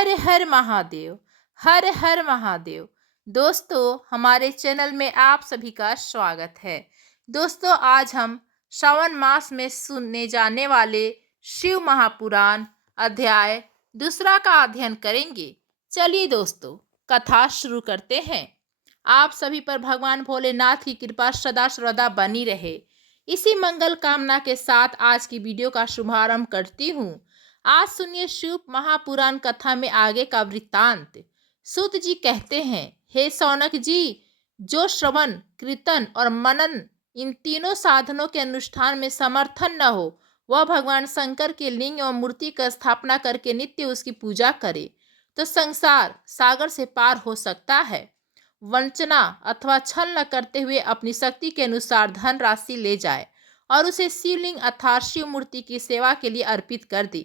हर हर महादेव। हर हर महादेव। दोस्तों, हमारे चैनल में आप सभी का स्वागत है। दोस्तों, आज हम श्रावण मास में सुनने जाने वाले शिव महापुराण अध्याय दूसरा का अध्ययन करेंगे। चलिए दोस्तों, कथा शुरू करते हैं। आप सभी पर भगवान भोलेनाथ की कृपा सदा सर्वदा बनी रहे, इसी मंगल कामना के साथ आज की वीडियो का शुभारंभ करती हूँ। आज सुनिए शिव महापुराण कथा में आगे का वृत्तांत। सूत जी कहते हैं, हे शौनक जी, जो श्रवण, कीर्तन और मनन इन तीनों साधनों के अनुष्ठान में समर्थन न हो, वह भगवान शंकर के लिंग एवं मूर्ति का स्थापना करके नित्य उसकी पूजा करे तो संसार सागर से पार हो सकता है। वंचना अथवा छल न करते हुए अपनी शक्ति के अनुसार धन राशि ले जाए और उसे शिवलिंग अर्थात शिव मूर्ति की सेवा के लिए अर्पित कर दे।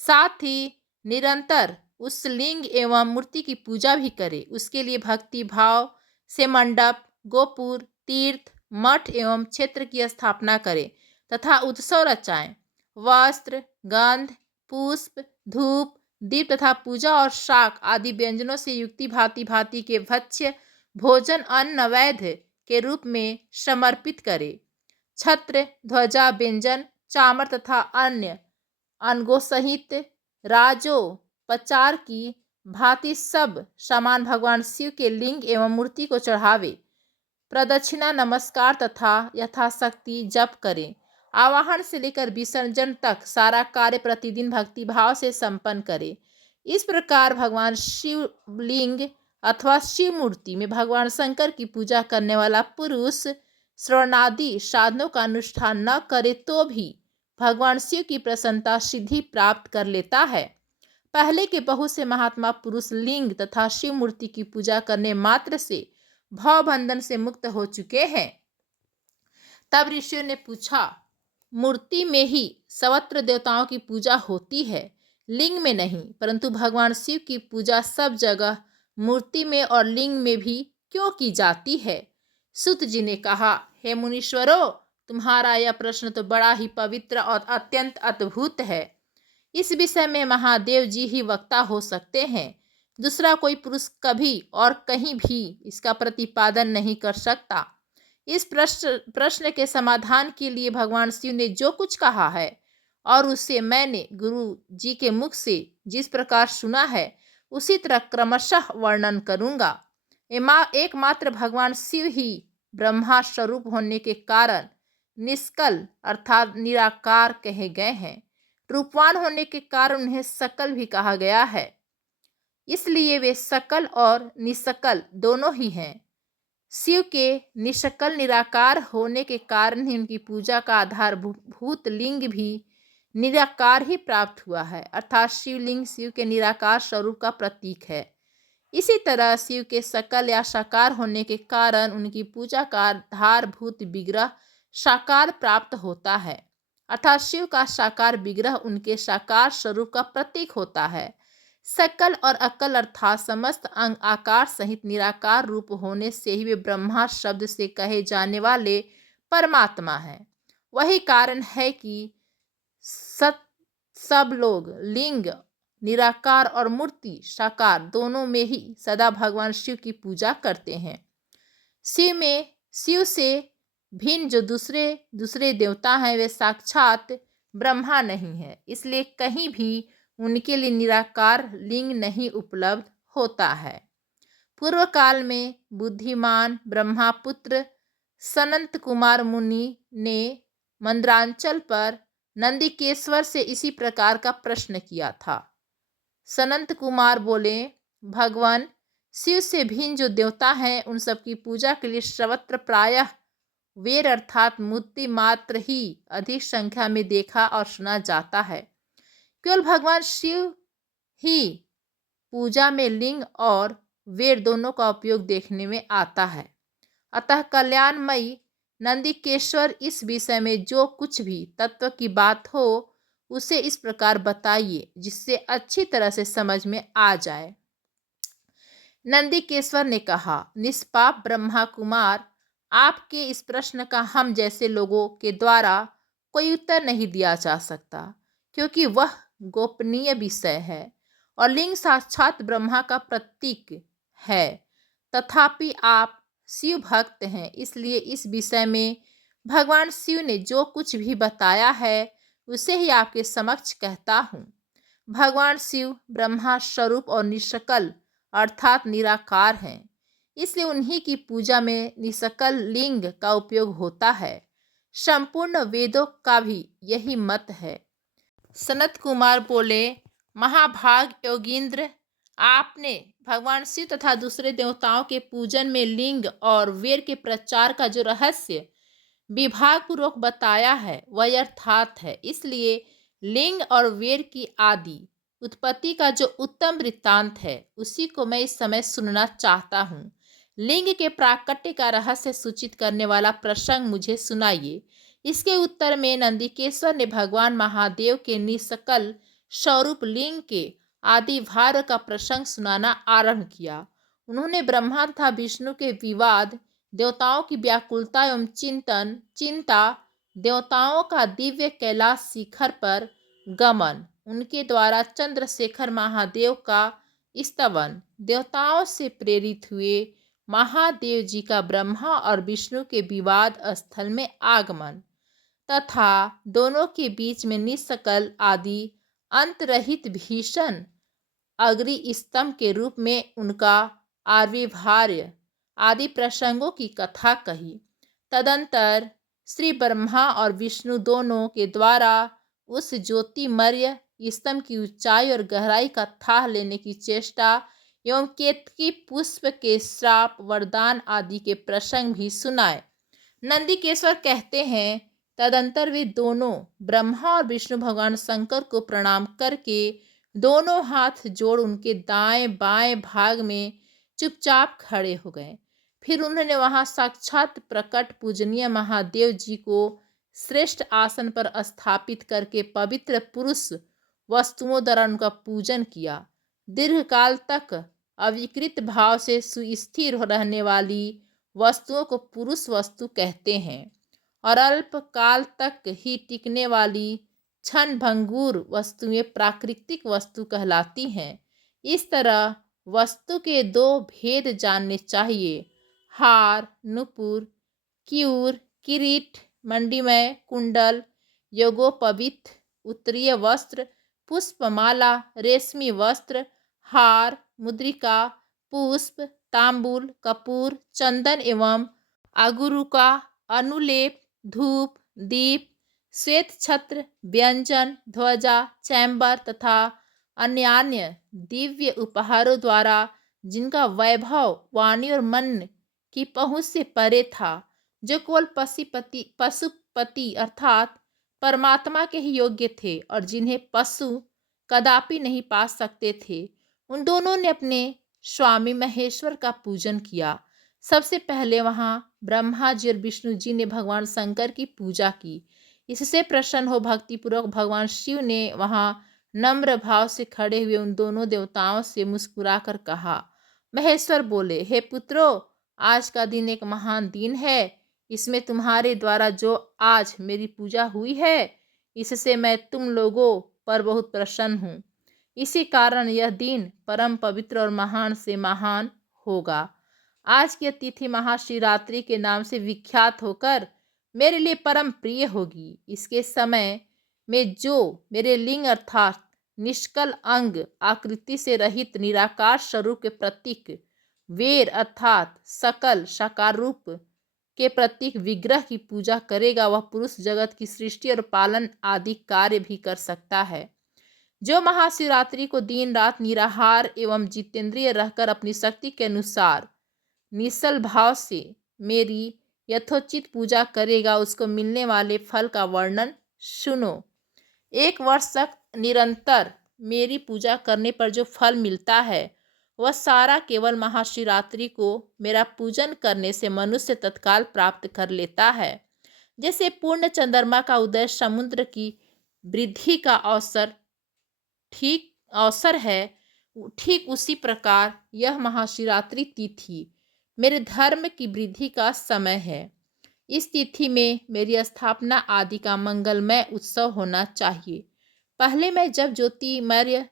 साथ ही निरंतर उस लिंग एवं मूर्ति की पूजा भी करे। उसके लिए भक्ति भाव से मंडप, गोपुर, तीर्थ, मठ एवं क्षेत्र की स्थापना करे तथा उत्सव रचाएं। वस्त्र, गंध, पुष्प, धूप, दीप तथा पूजा और शाक आदि व्यंजनों से युक्ति भांति भांति के भक्ष्य भोजन अन्न नैवेद्य के रूप में समर्पित करे। छत्र, ध्वजा, व्यंजन, चामर तथा अन्य अनगो सहित राजोपचार की भांति सब सामान भगवान शिव के लिंग एवं मूर्ति को चढ़ावे। प्रदक्षिणा, नमस्कार तथा यथाशक्ति जप करें। आवाहन से लेकर विसर्जन तक सारा कार्य प्रतिदिन भक्ति भाव से संपन्न करें। इस प्रकार भगवान शिवलिंग अथवा शिव मूर्ति में भगवान शंकर की पूजा करने वाला पुरुष श्रवणादि साधनों का अनुष्ठान न करे तो भी भगवान शिव की प्रसन्नता सिद्धि प्राप्त कर लेता है। पहले के बहुत से महात्मा पुरुष लिंग तथा शिव मूर्ति की पूजा करने मात्र से भव बंधन से मुक्त हो चुके हैं। तब ऋषियों ने पूछा, मूर्ति में ही सर्वत्र देवताओं की पूजा होती है, लिंग में नहीं, परंतु भगवान शिव की पूजा सब जगह मूर्ति में और लिंग में भी क्यों की जाती है? सूत जी ने कहा, हे मुनीश्वरों, तुम्हारा यह प्रश्न तो बड़ा ही पवित्र और अत्यंत अद्भुत है। इस विषय में महादेव जी ही वक्ता हो सकते हैं। दूसरा कोई पुरुष कभी और कहीं भी इसका प्रतिपादन नहीं कर सकता। इस प्रश्न के समाधान के लिए भगवान शिव ने जो कुछ कहा है और उसे मैंने गुरु जी के मुख से जिस प्रकार सुना है, उसी तरह क्रमशः वर्णन करूंगा। एकमात्र भगवान शिव ही ब्रह्मा स्वरूप होने के कारण निष्कल अर्थात निराकार कहे गए हैं। रूपवान होने के कारण उन्हें सकल भी कहा गया है, इसलिए वे सकल और निष्कल दोनों ही हैं। शिव के निष्कल निराकार होने के कारण ही उनकी पूजा का आधारभूत लिंग भी निराकार ही प्राप्त हुआ है, अर्थात शिवलिंग शिव के निराकार स्वरूप का प्रतीक है। इसी तरह शिव के सकल या साकार होने के कारण उनकी पूजा का आधारभूत विग्रह साकार प्राप्त होता है, अर्थात शिव का साकार विग्रह उनके साकार स्वरूप का प्रतीक होता है। सकल और अकल अर्थात समस्त अंग आकार सहित निराकार रूप होने से ही वे ब्रह्मा शब्द से कहे जाने वाले परमात्मा हैं। वही कारण है कि सब लोग लिंग निराकार और मूर्ति साकार दोनों में ही सदा भगवान शिव की पूजा करते हैं। शिव से भिन्न जो दूसरे देवता हैं, वे साक्षात ब्रह्मा नहीं है, इसलिए कहीं भी उनके लिए निराकार लिंग नहीं उपलब्ध होता है। पूर्व काल में बुद्धिमान ब्रह्मापुत्र सनंत कुमार मुनि ने मंद्रांचल पर नंदिकेश्वर से इसी प्रकार का प्रश्न किया था। सनंत कुमार बोले, भगवान शिव से भिन्न जो देवता हैं, उन सब की पूजा के लिए सर्वत्र प्रायः वेद अर्थात मूर्ति मात्र ही अधिक संख्या में देखा और सुना जाता है। केवल भगवान शिव ही पूजा में लिंग और वेद दोनों का उपयोग देखने में आता है। अतः कल्याणमयी नंदिकेश्वर इस विषय में जो कुछ भी तत्व की बात हो उसे इस प्रकार बताइए जिससे अच्छी तरह से समझ में आ जाए। नंदिकेश्वर ने कहा, निष्पाप ब्रह्मा कुमार, आपके इस प्रश्न का हम जैसे लोगों के द्वारा कोई उत्तर नहीं दिया जा सकता, क्योंकि वह गोपनीय विषय है और लिंग साक्षात ब्रह्मा का प्रतीक है। तथापि आप शिव भक्त हैं, इसलिए इस विषय में भगवान शिव ने जो कुछ भी बताया है उसे ही आपके समक्ष कहता हूँ। भगवान शिव ब्रह्मा स्वरूप और निष्कल अर्थात निराकार हैं, इसलिए उन्हीं की पूजा में निष्कल लिंग का उपयोग होता है। संपूर्ण वेदों का भी यही मत है। सनत कुमार बोले, महाभाग योगींद्र, आपने भगवान शिव तथा दूसरे देवताओं के पूजन में लिंग और वीर के प्रचार का जो रहस्य विभाग पूर्वक बताया है वह यथार्थ है। इसलिए लिंग और वीर की आदि उत्पत्ति का जो उत्तम वृत्तांत है उसी को मैं इस समय सुनना चाहता हूँ। लिंग के प्राकट्य का रहस्य सूचित करने वाला प्रसंग मुझे सुनाइए। इसके उत्तर में नंदिकेश्वर ने भगवान महादेव के निष्कल स्वरूप लिंग के आदिभार का प्रसंग सुनाना आरंभ किया। उन्होंने ब्रह्मा तथा विष्णु के विवाद, देवताओं की व्याकुलता एवं चिंता, देवताओं का दिव्य कैलाश शिखर पर गमन, उनके द्वारा चंद्रशेखर महादेव का स्तवन, देवताओं से प्रेरित हुए महादेव जी का ब्रह्मा और विष्णु के विवाद स्थल में आगमन तथा दोनों के बीच में निष्कल आदि अंतरहित भीषण अग्नि स्तंभ के रूप में उनका आविर्भाव आदि प्रसंगों की कथा कही। तदंतर श्री ब्रह्मा और विष्णु दोनों के द्वारा उस ज्योतिमय स्तंभ की ऊंचाई और गहराई का थाह लेने की चेष्टा एवं केतकी पुष्प के श्राप, वरदान आदि के प्रसंग भी सुनाए। नंदिकेश्वर कहते हैं, तदंतर वे दोनों ब्रह्मा और विष्णु भगवान शंकर को प्रणाम करके दोनों हाथ जोड़ उनके दाएं बाएं भाग में चुपचाप खड़े हो गए। फिर उन्होंने वहां साक्षात प्रकट पूजनीय महादेव जी को श्रेष्ठ आसन पर स्थापित करके पवित्र पुरुष वस्तुओं द्वारा उनका पूजन किया। दीर्घकाल तक अविकृत भाव से सुस्थिर रहने वाली वस्तुओं को पुरुष वस्तु कहते हैं और अल्प काल तक ही टिकने वाली क्षण भंगुर वस्तुएं प्राकृतिक वस्तु कहलाती हैं। इस तरह वस्तु के दो भेद जानने चाहिए: हार, नुपुर, क्यूर, किरीट, मंडिमय, कुंडल, योगोपवीत, उत्तरीय वस्त्र, पुष्पमाला, रेशमी वस्त्र, हार, मुद्रिका, पुष्प, तांबूल, कपूर, चंदन एवं आगुरुका, अनुलेप, धूप, दीप, श्वेत छत्र, व्यंजन, ध्वजा, चैम्बर तथा अन्य दिव्य उपहारों द्वारा जिनका वैभव वाणी और मन की पहुँच से परे था, जो केवल पशुपति अर्थात परमात्मा के ही योग्य थे और जिन्हें पशु कदापि नहीं पा सकते थे, उन दोनों ने अपने स्वामी महेश्वर का पूजन किया। सबसे पहले वहां ब्रह्मा जी और विष्णु जी ने भगवान शंकर की पूजा की। इससे प्रसन्न हो भक्तिपूर्वक भगवान शिव ने वहां नम्र भाव से खड़े हुए उन दोनों देवताओं से मुस्कुराकर कहा। महेश्वर बोले, हे पुत्रों, आज का दिन एक महान दिन है। इसमें तुम्हारे द्वारा जो आज मेरी पूजा हुई है, इससे मैं तुम लोगों पर बहुत प्रसन्न हूँ। इसी कारण यह दिन परम पवित्र और महान से महान होगा। आज की तिथि महाशिवरात्रि के नाम से विख्यात होकर मेरे लिए परम प्रिय होगी। इसके समय में जो मेरे लिंग अर्थात निष्कल अंग आकृति से रहित निराकार स्वरूप के प्रतीक वेर अर्थात सकल साकार रूप के प्रतीक विग्रह की पूजा करेगा, वह पुरुष जगत की सृष्टि और पालन आदि कार्य भी कर सकता है। जो महाशिवरात्रि को दिन रात निराहार एवं जितेंद्रिय रहकर अपनी शक्ति के अनुसार निश्चल भाव से मेरी यथोचित पूजा करेगा, उसको मिलने वाले फल का वर्णन सुनो। 1 वर्ष तक निरंतर मेरी पूजा करने पर जो फल मिलता है वह सारा केवल महाशिवरात्रि को मेरा पूजन करने से मनुष्य तत्काल प्राप्त कर लेता है। जैसे पूर्ण चंद्रमा का उदय समुद्र की वृद्धि का अवसर है, ठीक उसी प्रकार यह महाशिवरात्रि तिथि मेरे धर्म की वृद्धि का समय है। इस तिथि में मेरी स्थापना आदि का मंगलमय उत्सव होना चाहिए। पहले मैं जब ज्योतिमय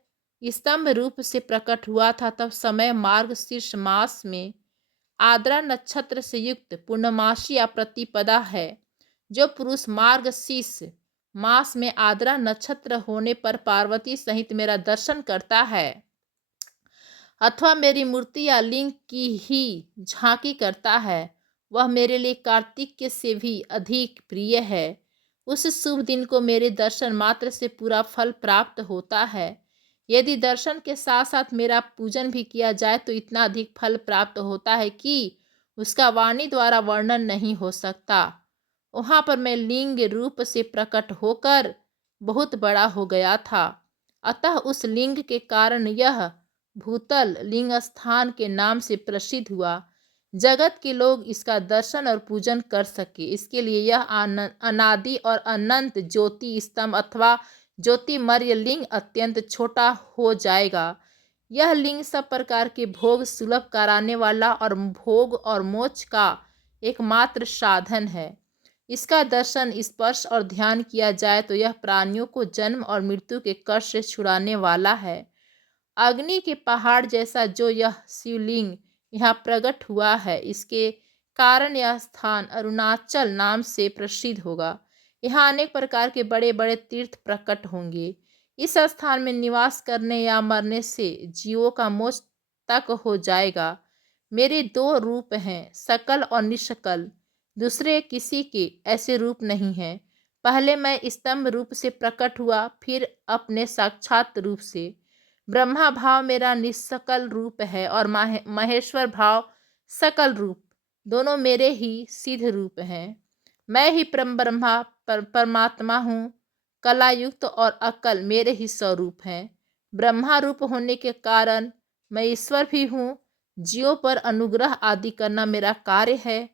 स्तंभ रूप से प्रकट हुआ था, तब समय मार्गशीर्ष मास में आद्रा नक्षत्र से युक्त पूर्णमासी या प्रतिपदा है। जो पुरुष मार्गशीर्ष मास में आद्रा नक्षत्र होने पर पार्वती सहित मेरा दर्शन करता है अथवा मेरी मूर्ति या लिंग की ही झांकी करता है, वह मेरे लिए कार्तिक से भी अधिक प्रिय है। उस शुभ दिन को मेरे दर्शन मात्र से पूरा फल प्राप्त होता है। यदि दर्शन के साथ साथ मेरा पूजन भी किया जाए तो इतना अधिक फल प्राप्त होता है कि उसका वाणी द्वारा वर्णन नहीं हो सकता। वहाँ पर मैं लिंग रूप से प्रकट होकर बहुत बड़ा हो गया था, अतः उस लिंग के कारण यह भूतल लिंग स्थान के नाम से प्रसिद्ध हुआ। जगत के लोग इसका दर्शन और पूजन कर सके, इसके लिए यह अनादि और अनंत ज्योति स्तंभ अथवा ज्योतिमर्य लिंग अत्यंत छोटा हो जाएगा। यह लिंग सब प्रकार के भोग सुलभ कराने वाला और भोग और मोक्ष का एकमात्र साधन है। इसका दर्शन, स्पर्श और ध्यान किया जाए तो यह प्राणियों को जन्म और मृत्यु के कष्ट से छुड़ाने वाला है। अग्नि के पहाड़ जैसा जो यह शिवलिंग यहाँ प्रकट हुआ है, इसके कारण यह स्थान अरुणाचल नाम से प्रसिद्ध होगा। यहाँ अनेक प्रकार के बड़े बड़े तीर्थ प्रकट होंगे। इस स्थान में निवास करने या मरने से जीवों का मोक्ष तक हो जाएगा। मेरे दो रूप हैं, सकल और निष्कल। दूसरे किसी के ऐसे रूप नहीं हैं। पहले मैं स्तंभ रूप से प्रकट हुआ, फिर अपने साक्षात रूप से। ब्रह्मा भाव मेरा निस्सकल रूप है और महेश्वर भाव सकल रूप, दोनों मेरे ही सिद्ध रूप हैं। मैं ही परम ब्रह्मा परमात्मा हूँ। कला युक्त और अकल मेरे ही स्वरूप हैं। ब्रह्मा रूप होने के कारण मैं ईश्वर भी हूँ। जीवों पर अनुग्रह आदि करना मेरा कार्य है।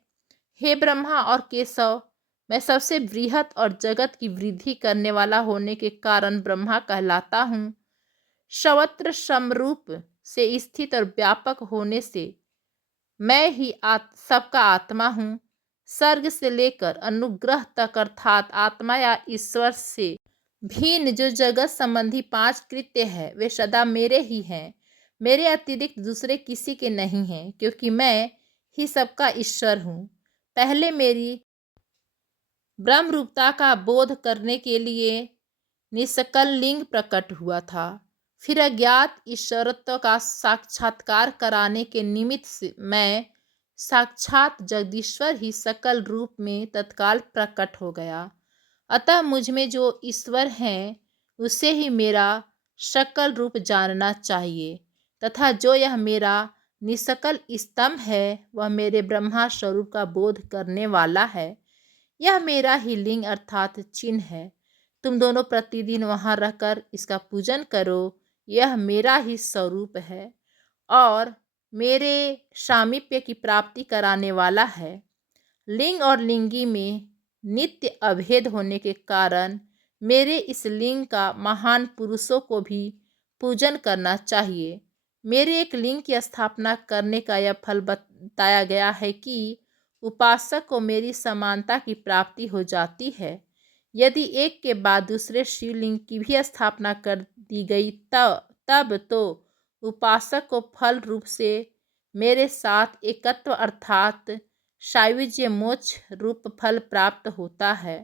हे ब्रह्मा और केशव, मैं सबसे बृहत और जगत की वृद्धि करने वाला होने के कारण ब्रह्मा कहलाता हूँ। सर्वत्र समरूप से स्थित और व्यापक होने से मैं ही सबका आत्मा हूँ। सर्ग से लेकर अनुग्रह तक अर्थात आत्मा या ईश्वर से भिन्न जो जगत संबंधी 5 कृत्य है वे सदा मेरे ही हैं। मेरे अतिरिक्त दूसरे किसी के नहीं हैं, क्योंकि मैं ही सबका ईश्वर हूँ। पहले मेरी ब्रह्म रूपता का बोध करने के लिए निष्कल लिंग प्रकट हुआ था। फिर अज्ञात ईश्वरत्व का साक्षात्कार कराने के निमित्त से मैं साक्षात जगदीश्वर ही सकल रूप में तत्काल प्रकट हो गया। अतः मुझ में जो ईश्वर हैं उसे ही मेरा सकल रूप जानना चाहिए, तथा जो यह मेरा निष्कल स्तंभ है वह मेरे ब्रह्मा स्वरूप का बोध करने वाला है। यह मेरा ही लिंग अर्थात चिन्ह है। तुम दोनों प्रतिदिन वहां रहकर इसका पूजन करो। यह मेरा ही स्वरूप है और मेरे सामीप्य की प्राप्ति कराने वाला है। लिंग और लिंगी में नित्य अभेद होने के कारण मेरे इस लिंग का महान पुरुषों को भी पूजन करना चाहिए। मेरे एक लिंग की स्थापना करने का यह फल बताया गया है कि उपासक को मेरी समानता की प्राप्ति हो जाती है। यदि एक के बाद दूसरे शिवलिंग की भी स्थापना कर दी गई तब तो उपासक को फल रूप से मेरे साथ एकत्व अर्थात सायुज्य मोक्ष रूप फल प्राप्त होता है।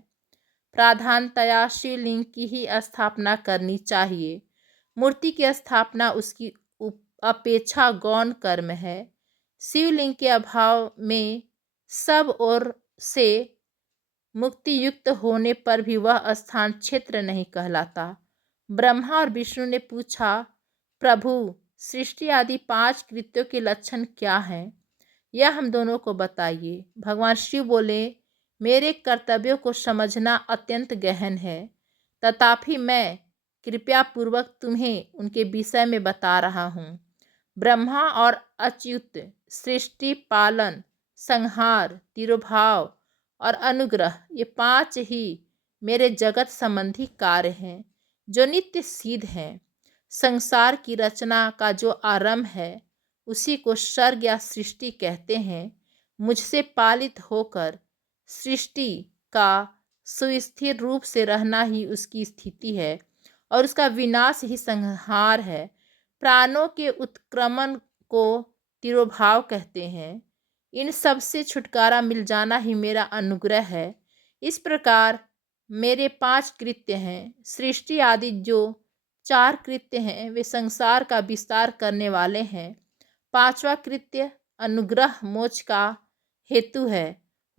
प्राधानतया शिवलिंग की ही स्थापना करनी चाहिए। मूर्ति की स्थापना उसकी अपेक्षा गौण कर्म है। शिवलिंग के अभाव में सब ओर से मुक्ति युक्त होने पर भी वह स्थान क्षेत्र नहीं कहलाता। ब्रह्मा और विष्णु ने पूछा, प्रभु, सृष्टि आदि 5 कृत्यों के लक्षण क्या हैं? यह हम दोनों को बताइए। भगवान शिव बोले, मेरे कर्तव्यों को समझना अत्यंत गहन है, तथापि मैं कृपया पूर्वक तुम्हें उनके विषय में बता रहा हूँ। ब्रह्मा और अच्युत सृष्टि, पालन, संहार, तिरोभाव और अनुग्रह, ये 5 ही मेरे जगत संबंधी कार्य हैं जो नित्य सिद्ध हैं। संसार की रचना का जो आरंभ है उसी को सर्ग या सृष्टि कहते हैं। मुझसे पालित होकर सृष्टि का सुस्थिर रूप से रहना ही उसकी स्थिति है और उसका विनाश ही संहार है। प्राणों के उत्क्रमण को तिरोभाव कहते हैं। इन सब से छुटकारा मिल जाना ही मेरा अनुग्रह है। इस प्रकार मेरे 5 कृत्य हैं। सृष्टि आदि जो 4 कृत्य हैं वे संसार का विस्तार करने वाले हैं। 5वां कृत्य अनुग्रह मोक्ष का हेतु है।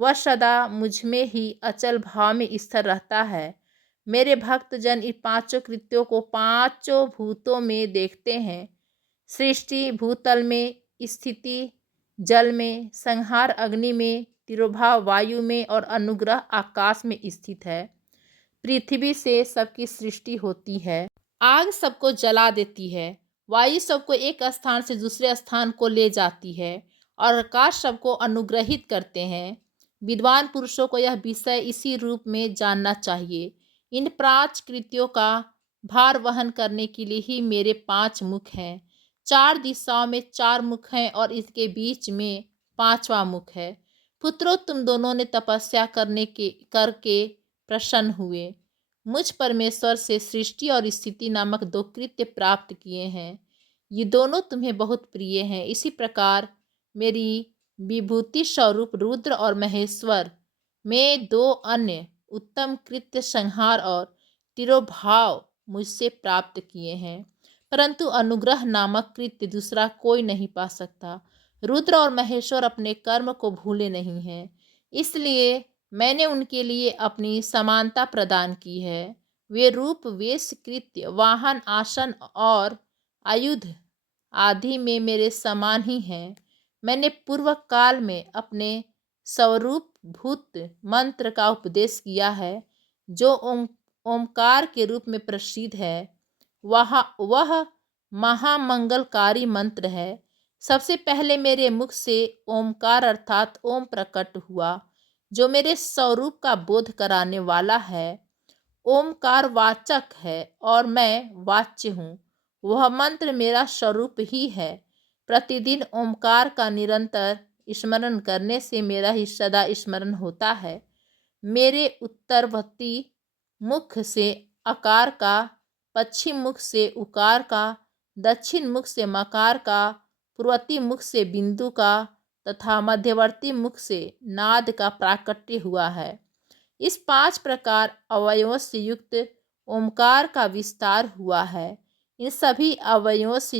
वह सदा मुझ में ही अचल भाव में स्थिर रहता है। मेरे भक्त जन इन 5 कृत्यों को 5 भूतों में देखते हैं। सृष्टि भूतल में, स्थिति जल में, संहार अग्नि में, तिरोभाव वायु में और अनुग्रह आकाश में स्थित है। पृथ्वी से सबकी सृष्टि होती है। आग सबको जला देती है। वायु सबको एक स्थान से दूसरे स्थान को ले जाती है और आकाश सबको अनुग्रहित करते हैं। विद्वान पुरुषों को यह विषय इसी रूप में जानना चाहिए। इन 5 कृत्यों का भार वहन करने के लिए ही मेरे 5 मुख हैं। 4 दिशाओं में 4 मुख हैं और इसके बीच में 5वां मुख है। पुत्रों, तुम दोनों ने तपस्या करके प्रसन्न हुए। मुझ परमेश्वर से सृष्टि और स्थिति नामक 2 कृत्य प्राप्त किए हैं। ये दोनों तुम्हें बहुत प्रिय हैं। इसी प्रकार मेरी विभूति स्वरूप रुद्र और महेश्वर में 2 अन्य उत्तम कृत्य संहार और तिरोभाव मुझसे प्राप्त किए हैं, परंतु अनुग्रह नामक कृत्य दूसरा कोई नहीं पा सकता। रुद्र और महेश्वर अपने कर्म को भूले नहीं हैं, इसलिए मैंने उनके लिए अपनी समानता प्रदान की है। वे रूप, वेश, कृत्य, वाहन, आसन और आयुध आदि में मेरे समान ही हैं। मैंने पूर्व काल में अपने स्वरूप भूत मंत्र का उपदेश किया है, जो ओमकार के रूप में प्रसिद्ध है। वह महामंगलकारी मंत्र है। सबसे पहले मेरे मुख से ओमकार अर्थात ओम प्रकट हुआ, जो मेरे स्वरूप का बोध कराने वाला है। ओमकार वाचक है और मैं वाच्य हूँ। वह मंत्र मेरा स्वरूप ही है। प्रतिदिन ओमकार का निरंतर स्मरण करने से मेरा ही सदा स्मरण होता है। मेरे उत्तरवर्ती मुख से अकार का, पश्चिम मुख से उकार का, दक्षिण मुख से मकार का, पूर्ववर्ती मुख से बिंदु का तथा मध्यवर्ती मुख से नाद का प्राकट्य हुआ है। इस 5 प्रकार अवयवों से युक्त ओमकार का विस्तार हुआ है। इन सभी अवयवों से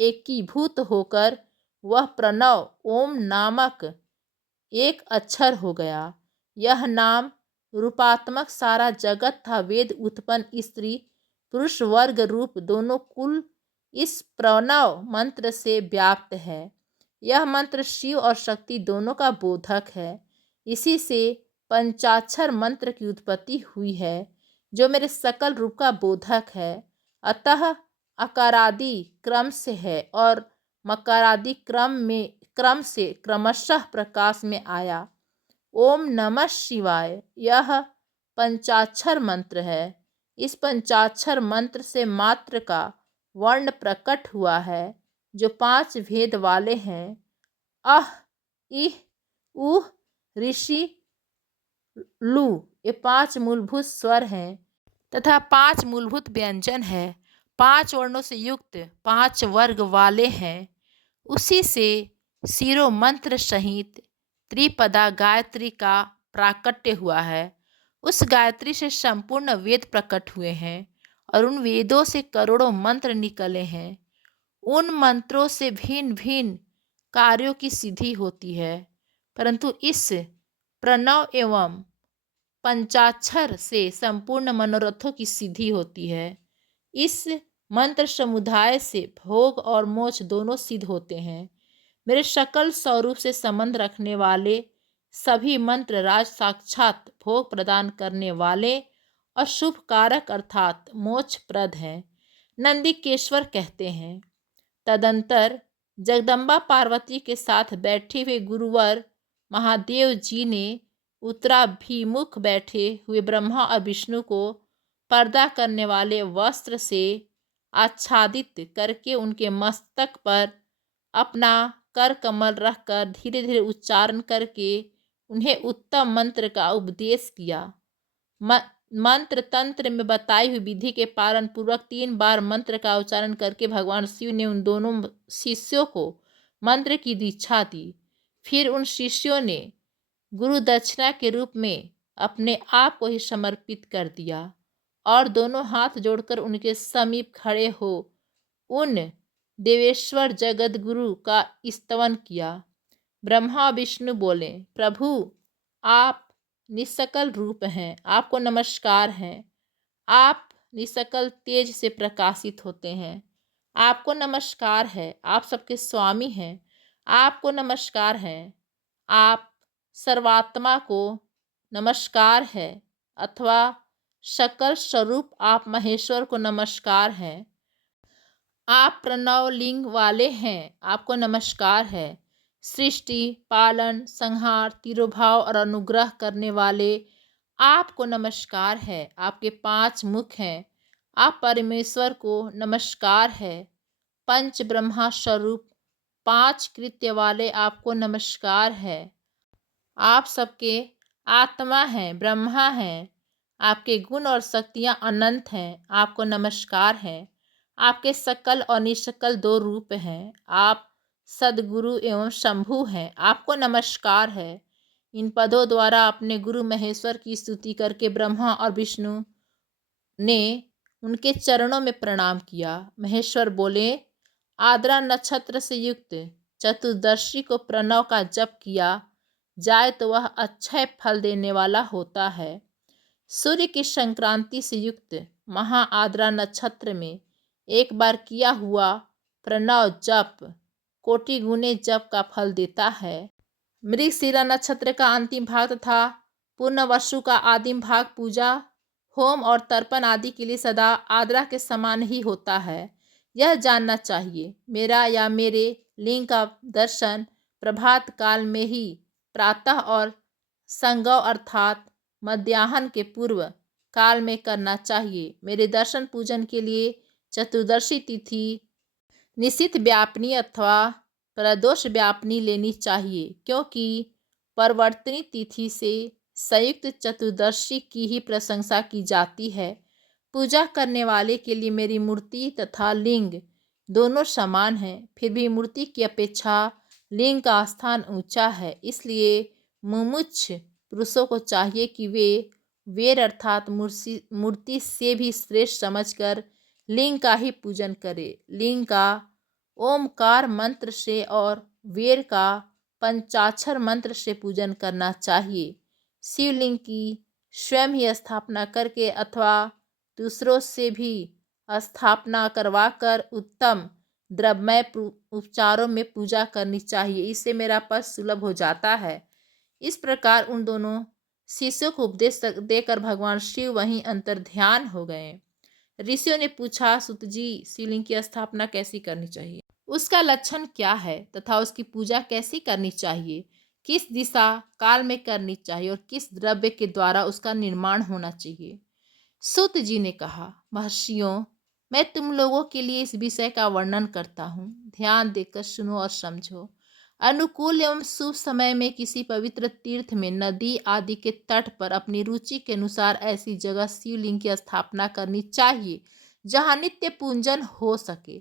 एकीभूत होकर वह प्रणव ओम नामक एक अक्षर हो गया। यह नाम रूपात्मक सारा जगत था। वेद उत्पन्न स्त्री पुरुष वर्ग रूप दोनों कुल इस प्रणव मंत्र से व्याप्त है। यह मंत्र शिव और शक्ति दोनों का बोधक है। इसी से पंचाक्षर मंत्र की उत्पत्ति हुई है, जो मेरे सकल रूप का बोधक है। अतः अकारादि क्रम से है और मकारादि क्रम से क्रमशः प्रकाश में आया। ओम नमः शिवाय यह पंचाक्षर मंत्र है। इस पंचाक्षर मंत्र से मात्र का वर्ण प्रकट हुआ है, जो 5 भेद वाले हैं। अह, इह, उह, ऋषि, लू ये 5 मूलभूत स्वर हैं तथा 5 मूलभूत व्यंजन है। 5 वर्णों से युक्त 5 वर्ग वाले हैं। उसी से शिरो मंत्र सहित त्रिपदा गायत्री का प्राकट्य हुआ है। उस गायत्री से संपूर्ण वेद प्रकट हुए हैं और उन वेदों से करोड़ों मंत्र निकले हैं। उन मंत्रों से भिन्न भिन्न कार्यों की सिद्धि होती है, परंतु इस प्रणव एवं पंचाक्षर से संपूर्ण मनोरथों की सिद्धि होती है। इस मंत्र समुदाय से भोग और मोक्ष दोनों सिद्ध होते हैं। मेरे सकल स्वरूप से संबंध रखने वाले सभी मंत्र राज साक्षात भोग प्रदान करने वाले और शुभ कारक अर्थात मोक्ष प्रद हैं। नंदिकेश्वर कहते हैं। तदंतर जगदम्बा पार्वती के साथ बैठे हुए गुरुवर महादेव जी ने उत्तराभिमुख बैठे हुए ब्रह्मा और विष्णु को पर्दा करने वाले वस्त्र से आच्छादित करके उनके मस्तक पर अपना कर कमल रखकर धीरे धीरे उच्चारण करके उन्हें उत्तम मंत्र का उपदेश किया। मंत्र तंत्र में बताई हुई विधि के पालन पूर्वक 3 बार मंत्र का उच्चारण करके भगवान शिव ने उन दोनों शिष्यों को मंत्र की दीक्षा दी। फिर उन शिष्यों ने गुरु दक्षिणा के रूप में अपने आप को ही समर्पित कर दिया और दोनों हाथ जोड़कर उनके समीप खड़े हो उन देवेश्वर जगत गुरु का स्तवन किया। ब्रह्मा विष्णु बोले, प्रभु आप निस्कल रूप हैं, आपको नमस्कार है। आप निस्कल तेज से प्रकाशित होते हैं, आपको नमस्कार है। आप सबके स्वामी हैं, आपको नमस्कार है। आप सर्वात्मा को नमस्कार है, अथवा सकल स्वरूप आप महेश्वर को नमस्कार है। आप प्रणव लिंग वाले हैं, आपको नमस्कार है। सृष्टि, पालन, संहार, तिरोभाव और अनुग्रह करने वाले आपको नमस्कार है। आपके 5 मुख हैं, आप परमेश्वर को नमस्कार है। पंच ब्रह्मा स्वरूप 5 कृत्य वाले आपको नमस्कार है। आप सबके आत्मा हैं, ब्रह्मा हैं। आपके गुण और शक्तियाँ अनंत हैं, आपको नमस्कार है। आपके सकल और निष्कल 2 रूप हैं। आप सद्गुरु एवं शंभु हैं, आपको नमस्कार है। इन पदों द्वारा अपने गुरु महेश्वर की स्तुति करके ब्रह्मा और विष्णु ने उनके चरणों में प्रणाम किया। महेश्वर बोले, आद्रा नक्षत्र से युक्त चतुर्दशी को प्रणव का जप किया जाए तो वह अक्षय फल देने वाला होता है। सूर्य की संक्रांति से युक्त महा आद्रा नक्षत्र में एक बार किया हुआ प्रणव जप कोटि गुने जप का फल देता है। मृगशिरा नक्षत्र का अंतिम भाग तथा पूर्णवसु का आदिम भाग पूजा, होम और तर्पण आदि के लिए सदा आद्रा के समान ही होता है। यह जानना चाहिए, मेरा या मेरे लिंग का दर्शन प्रभात काल में ही प्रातः और संगव अर्थात मध्याह्न के पूर्व काल में करना चाहिए। मेरे दर्शन पूजन के लिए चतुर्दशी तिथि निशित व्यापनी अथवा प्रदोष व्यापनी लेनी चाहिए, क्योंकि परिवर्तनी तिथि से संयुक्त चतुर्दशी की ही प्रशंसा की जाती है। पूजा करने वाले के लिए मेरी मूर्ति तथा लिंग दोनों समान हैं, फिर भी मूर्ति की अपेक्षा लिंग का स्थान ऊंचा है। इसलिए मुमुक्ष पुरुषों को चाहिए कि वे वेर अर्थात मूर्ति से भी श्रेष्ठ समझकर लिंग का ही पूजन करें। लिंग का ओमकार मंत्र से और वेर का पंचाक्षर मंत्र से पूजन करना चाहिए। शिवलिंग की स्वयं ही स्थापना करके अथवा दूसरों से भी स्थापना करवाकर उत्तम द्रव्यमय उपचारों में पूजा करनी चाहिए, इससे मेरा पद सुलभ हो जाता है। इस प्रकार उन दोनों शिष्यों को उपदेश देकर भगवान शिव वहीं अंतर्ध्यान हो गए। ऋषियों ने पूछा, सुत जी, शिवलिंग की स्थापना कैसी करनी चाहिए, उसका लक्षण क्या है तथा उसकी पूजा कैसी करनी चाहिए, किस दिशा काल में करनी चाहिए और किस द्रव्य के द्वारा उसका निर्माण होना चाहिए। सूत जी ने कहा, महर्षियों, मैं तुम लोगों के लिए इस विषय का वर्णन करता हूँ, ध्यान देकर सुनो और समझो। अनुकूल एवं शुभ समय में किसी पवित्र तीर्थ में, नदी आदि के तट पर अपनी रुचि के अनुसार ऐसी जगह शिवलिंग की स्थापना करनी चाहिए जहाँ नित्य पूजन हो सके।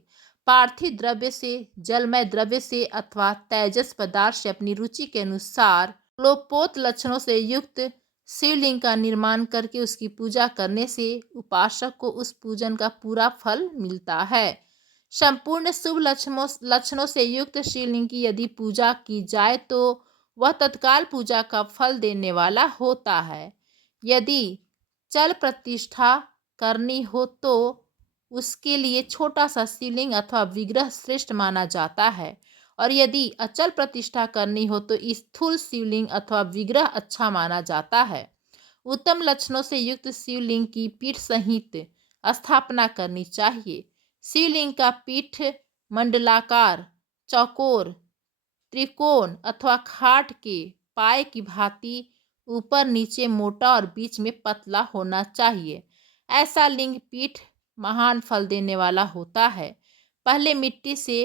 पार्थिव द्रव्य से, जलमय द्रव्य से अथवा तेजस पदार्थ से अपनी रुचि के अनुसार लोपोत लक्षणों से युक्त शिवलिंग का निर्माण करके उसकी पूजा करने से उपासक को उस पूजन का पूरा फल मिलता है। संपूर्ण शुभ लक्षणों से युक्त शिवलिंग की यदि पूजा की जाए तो वह तत्काल पूजा का फल देने वाला होता है। यदि चल प्रतिष्ठा करनी हो तो उसके लिए छोटा सा शिवलिंग अथवा विग्रह श्रेष्ठ माना जाता है, और यदि अचल प्रतिष्ठा करनी हो तो स्थूल शिवलिंग अथवा विग्रह अच्छा माना जाता है। उत्तम लक्षणों से युक्त शिवलिंग की पीठ सहित स्थापना करनी चाहिए। शिवलिंग का पीठ मंडलाकार, चौकोर, त्रिकोण अथवा खाट के पाए की भांति ऊपर नीचे मोटा और बीच में पतला होना चाहिए। ऐसा लिंग पीठ महान फल देने वाला होता है। पहले मिट्टी से,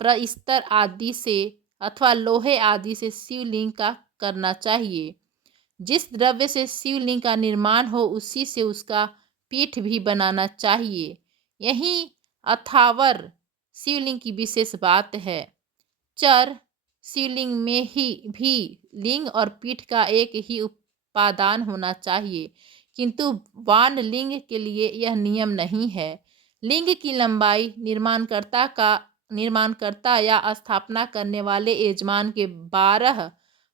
प्रस्तर आदि से अथवा लोहे आदि से शिवलिंग का करना चाहिए। जिस द्रव्य से शिवलिंग का निर्माण हो उसी से उसका पीठ भी बनाना चाहिए। यही अथावर शिवलिंग की विशेष बात है। चर शिवलिंग में ही भी लिंग और पीठ का एक ही उपादान होना चाहिए, किंतु वान लिंग के लिए यह नियम नहीं है। लिंग की लंबाई निर्माणकर्ता या स्थापना करने वाले यजमान के 12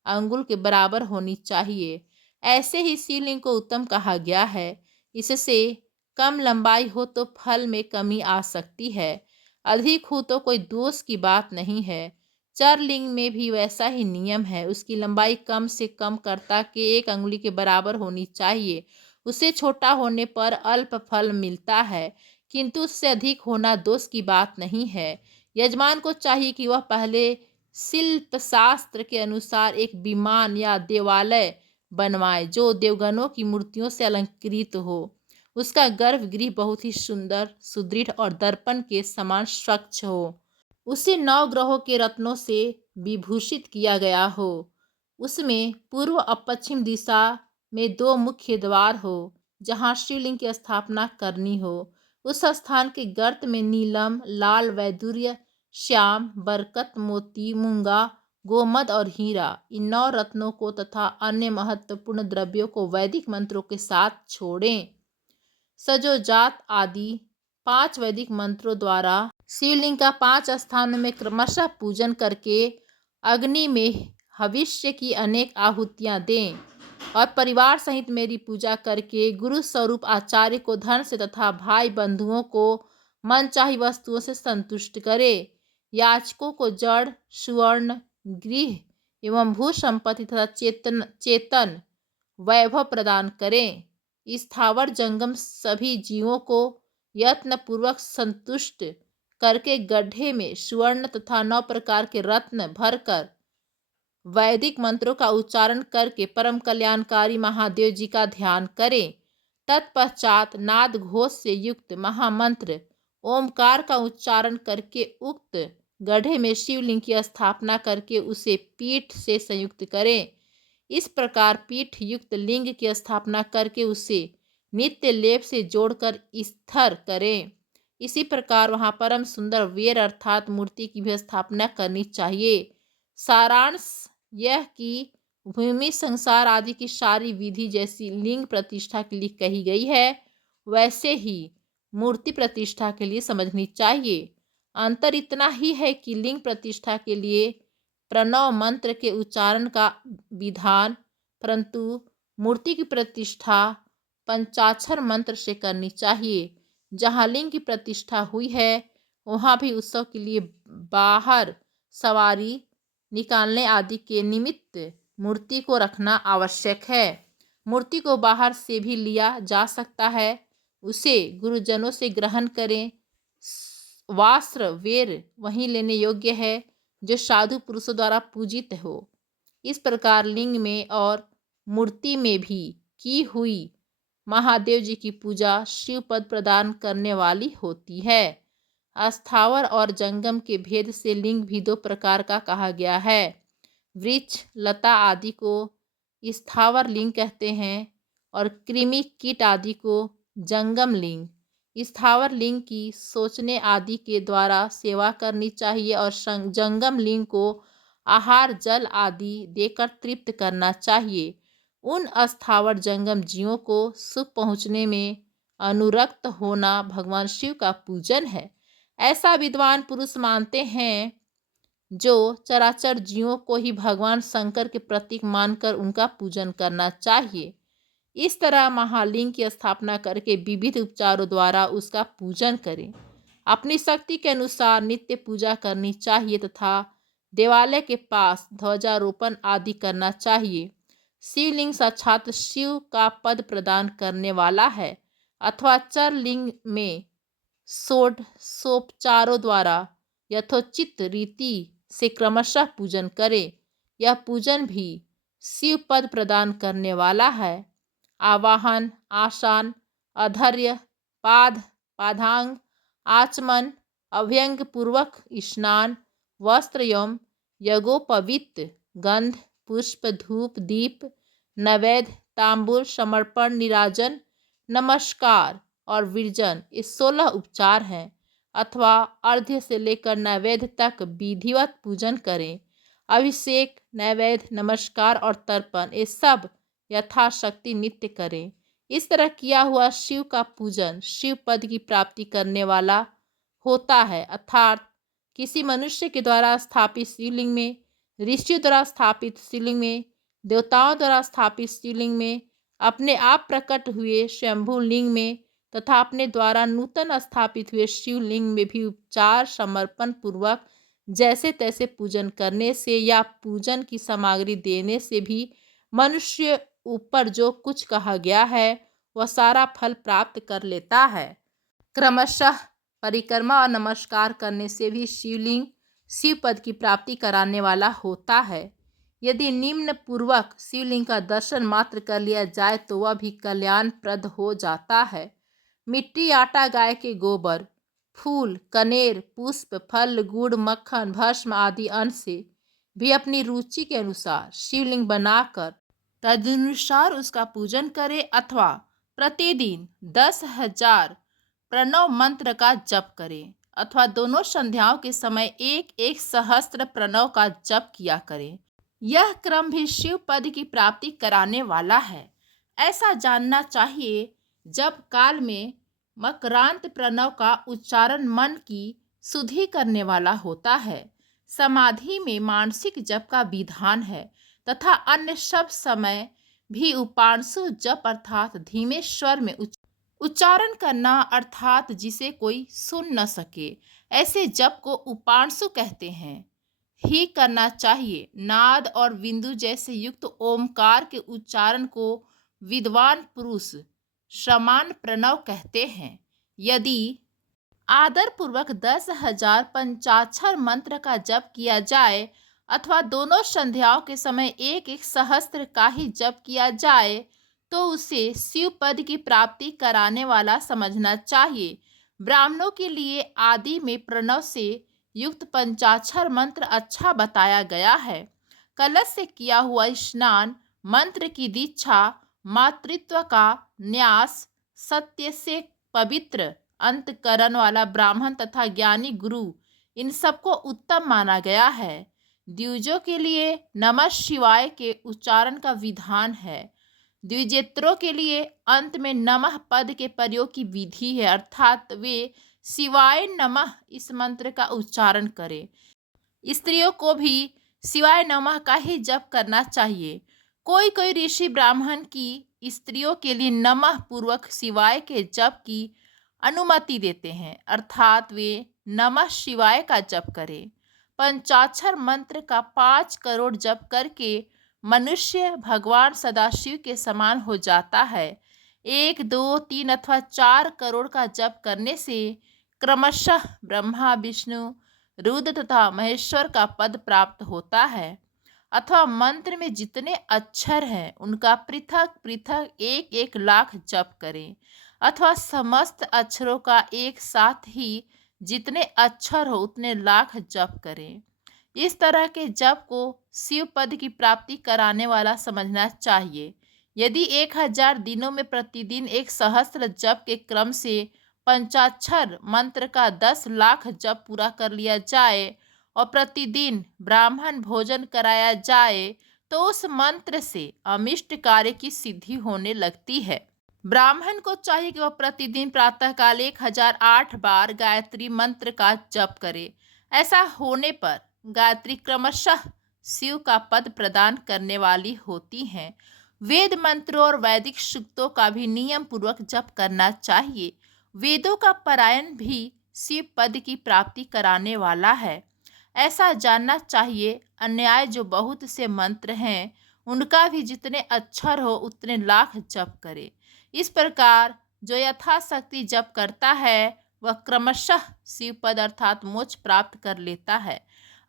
अंगुल के बराबर होनी चाहिए। ऐसे ही शिवलिंग को उत्तम कहा गया है। इससे कम लंबाई हो तो फल में कमी आ सकती है, अधिक हो तो कोई दोष की बात नहीं है। चरलिंग में भी वैसा ही नियम है। उसकी लंबाई कम से कम कर्ता के 1 अंगुली के बराबर होनी चाहिए। उससे छोटा होने पर अल्प फल मिलता है, किंतु उससे अधिक होना दोष की बात नहीं है। यजमान को चाहिए कि वह पहले शिल्प शास्त्र के अनुसार एक विमान या देवालय बनवाए जो देवगणों की मूर्तियों से अलंकृत हो। उसका गर्भगृह बहुत ही सुंदर, सुदृढ़ और दर्पण के समान स्वच्छ हो। उसे 9 ग्रहों के रत्नों से विभूषित किया गया हो। उसमें पूर्व और पश्चिम दिशा में 2 मुख्य द्वार हो जहाँ शिवलिंग की स्थापना करनी हो। उस स्थान के गर्त में नीलम, लाल वैदूर्य, श्याम, बरकत, मोती, मूंगा, गोमद और हीरा, इन 9 रत्नों को तथा अन्य महत्वपूर्ण द्रव्यों को वैदिक मंत्रों के साथ छोड़ें। सजोजात आदि 5 वैदिक मंत्रों द्वारा शिवलिंग का 5 स्थानों में क्रमशः पूजन करके अग्नि में हविष्य की अनेक आहुतियां दें और परिवार सहित मेरी पूजा करके गुरु स्वरूप आचार्य को धन से तथा भाई बंधुओं को मनचाही वस्तुओं से संतुष्ट करें। याचकों को जड़, सुवर्ण, गृह एवं भू संपत्ति तथा चेतन वैभव प्रदान करें। स्थावर जंगम सभी जीवों को यत्न पूर्वक संतुष्ट करके गड्ढे में सुवर्ण तथा 9 प्रकार के रत्न भरकर वैदिक मंत्रों का उच्चारण करके परम कल्याणकारी महादेव जी का ध्यान करें। तत्पश्चात नाद घोष से युक्त महामंत्र ओमकार का उच्चारण करके उक्त गड्ढे में शिवलिंग की स्थापना करके उसे पीठ से संयुक्त करें। इस प्रकार पीठ युक्त लिंग की स्थापना करके उसे नित्य लेप से जोड़कर स्थिर करें। इसी प्रकार वहां परम सुंदर वेर अर्थात मूर्ति की भी स्थापना करनी चाहिए। सारांश यह कि भूमि, संसार आदि की सारी विधि जैसी लिंग प्रतिष्ठा के लिए कही गई है, वैसे ही मूर्ति प्रतिष्ठा के लिए समझनी चाहिए। अंतर इतना ही है कि लिंग प्रतिष्ठा के लिए प्रणव मंत्र के उच्चारण का विधान, परंतु मूर्ति की प्रतिष्ठा पंचाक्षर मंत्र से करनी चाहिए। जहाँ लिंग की प्रतिष्ठा हुई है वहाँ भी उत्सव के लिए बाहर सवारी निकालने आदि के निमित्त मूर्ति को रखना आवश्यक है। मूर्ति को बाहर से भी लिया जा सकता है, उसे गुरुजनों से ग्रहण करें। वस्त्र वेर वहीं लेने योग्य है जो साधु पुरुषों द्वारा पूजित हो। इस प्रकार लिंग में और मूर्ति में भी की हुई महादेव जी की पूजा शिव पद प्रदान करने वाली होती है। स्थावर और जंगम के भेद से लिंग भी 2 प्रकार का कहा गया है। वृक्ष, लता आदि को स्थावर लिंग कहते हैं और कृमि, कीट आदि को जंगम लिंग। स्थावर लिंग की सोचने आदि के द्वारा सेवा करनी चाहिए और जंगम लिंग को आहार, जल आदि देकर तृप्त करना चाहिए। उन स्थावर जंगम जीवों को सुख पहुँचने में अनुरक्त होना भगवान शिव का पूजन है। ऐसा विद्वान पुरुष मानते हैं जो चराचर जीवों को ही भगवान शंकर के प्रतीक मानकर उनका पूजन करना चाहिए। इस तरह महालिंग की स्थापना करके विविध उपचारों द्वारा उसका पूजन करें। अपनी शक्ति के अनुसार नित्य पूजा करनी चाहिए तथा देवालय के पास ध्वजारोपण आदि करना चाहिए। शिवलिंग साक्षात शिव का पद प्रदान करने वाला है अथवा चरलिंग में षोडशोपचारों द्वारा यथोचित रीति से क्रमशः पूजन करें। यह पूजन भी शिव पद प्रदान करने वाला है। आवाहन, आसन, अधर्य, पाद, पादांग, आचमन, अभ्यंग पूर्वक स्नान, वस्त्र एवं यज्ञोपवीत, गंध, पुष्प, धूप, दीप, नैवेद्य, तांबूल, समर्पण, निराजन, नमस्कार और विरजन ये 16 उपचार हैं। अथवा अर्घ्य से लेकर नैवेद्य तक विधिवत पूजन करें। अभिषेक, नैवेद्य, नमस्कार और तर्पण ये सब यथाशक्ति नित्य करें। इस तरह किया हुआ शिव का पूजन शिव पद की प्राप्ति करने वाला होता है। अर्थात किसी मनुष्य के द्वारा स्थापित शिवलिंग में, ऋषियों द्वारा स्थापित शिवलिंग में, देवताओं द्वारा स्थापित शिवलिंग में, अपने आप प्रकट हुए स्वयंभू लिंग में तथा अपने द्वारा नूतन स्थापित हुए शिवलिंग में भी उपचार समर्पण पूर्वक जैसे तैसे पूजन करने से या पूजन की सामग्री देने से भी मनुष्य ऊपर जो कुछ कहा गया है वह सारा फल प्राप्त कर लेता है। क्रमशः परिक्रमा और नमस्कार करने से भी शिवलिंग शिव पद की प्राप्ति कराने वाला होता है। यदि निम्न पूर्वक शिवलिंग का दर्शन मात्र कर लिया जाए तो वह भी कल्याणप्रद हो जाता है। मिट्टी, आटा, गाय के गोबर, फूल, कनेर, पुष्प, फल, गुड़, मक्खन, भस्म आदि अन्न से भी अपनी रुचि के अनुसार शिवलिंग बनाकर तदनुसार उसका पूजन करे अथवा प्रतिदिन 10,000 प्रणव मंत्र का जप करें अथवा दोनों संध्याओं के समय एक एक सहस्त्र प्रणव का जप किया करें। यह क्रम भी शिव पद की प्राप्ति कराने वाला है। ऐसा जानना चाहिए जब काल में मकरांत प्रणव का उच्चारण मन की शुद्धि करने वाला होता है। समाधि में मानसिक जप का विधान है तथा अन्य सब समय भी उपांशु जप अर्थात धीमे स्वर में उच्चारण करना अर्थात जिसे कोई सुन न सके ऐसे जप को उपांशु कहते हैं ही करना चाहिए। नाद और बिंदु जैसे युक्त ओमकार के उच्चारण को विद्वान पुरुष समान प्रणव कहते हैं। यदि आदर पूर्वक 10,000 पंचाक्षर मंत्र का जप किया जाए अथवा दोनों संध्याओं के समय एक एक सहस्त्र का ही जप किया जाए तो उसे शिव पद की प्राप्ति कराने वाला समझना चाहिए। ब्राह्मणों के लिए आदि में प्रणव से युक्त पंचाक्षर मंत्र अच्छा बताया गया है। कलश से किया हुआ स्नान, मंत्र की दीक्षा, मातृत्व का न्यास, सत्य से पवित्र अंतकरण वाला ब्राह्मण तथा ज्ञानी गुरु इन सबको उत्तम माना गया है। द्विजों के लिए नमः शिवाय के उच्चारण का विधान है। द्विजेत्रों के लिए अंत में नमः पद के प्रयोग की विधि है अर्थात वे शिवाय नमः इस मंत्र का उच्चारण करें। स्त्रियों को भी शिवाय नमः का ही जप करना चाहिए। कोई कोई ऋषि ब्राह्मण की स्त्रियों के लिए नमः पूर्वक शिवाय के जप की अनुमति देते हैं अर्थात वे नमः शिवाय का जप करें। पंचाक्षर मंत्र का 5 करोड़ जप करके मनुष्य भगवान सदाशिव के समान हो जाता है। 1, 2, 3 अथवा 4 करोड़ का जप करने से क्रमशः ब्रह्मा, विष्णु, रुद्र तथा महेश्वर का पद प्राप्त होता है। अथवा मंत्र में जितने अक्षर हैं उनका पृथक पृथक 1-1 लाख जप करें अथवा समस्त अक्षरों का एक साथ ही जितने अक्षर हो उतने लाख जप करें। इस तरह के जप को शिव पद की प्राप्ति कराने वाला समझना चाहिए। यदि 1000 दिनों में प्रतिदिन 1 सहस्त्र जप के क्रम से पंचाक्षर मंत्र का 10 लाख जप पूरा कर लिया जाए और प्रतिदिन ब्राह्मण भोजन कराया जाए तो उस मंत्र से अमिष्ट कार्य की सिद्धि होने लगती है। ब्राह्मण को चाहिए कि वह प्रतिदिन प्रातःकाल 1008 बार गायत्री मंत्र का जप करे। ऐसा होने पर गायत्री क्रमशः शिव का पद प्रदान करने वाली होती हैं। वेद मंत्रों और वैदिक सूक्तों का भी नियम पूर्वक जप करना चाहिए। वेदों का पारायण भी शिव पद की प्राप्ति कराने वाला है। ऐसा जानना चाहिए अन्याय जो बहुत से मंत्र हैं उनका भी जितने अक्षर हो उतने लाख जप करे। इस प्रकार जो यथाशक्ति जप करता है वह क्रमशः शिव पद अर्थात मोक्ष प्राप्त कर लेता है।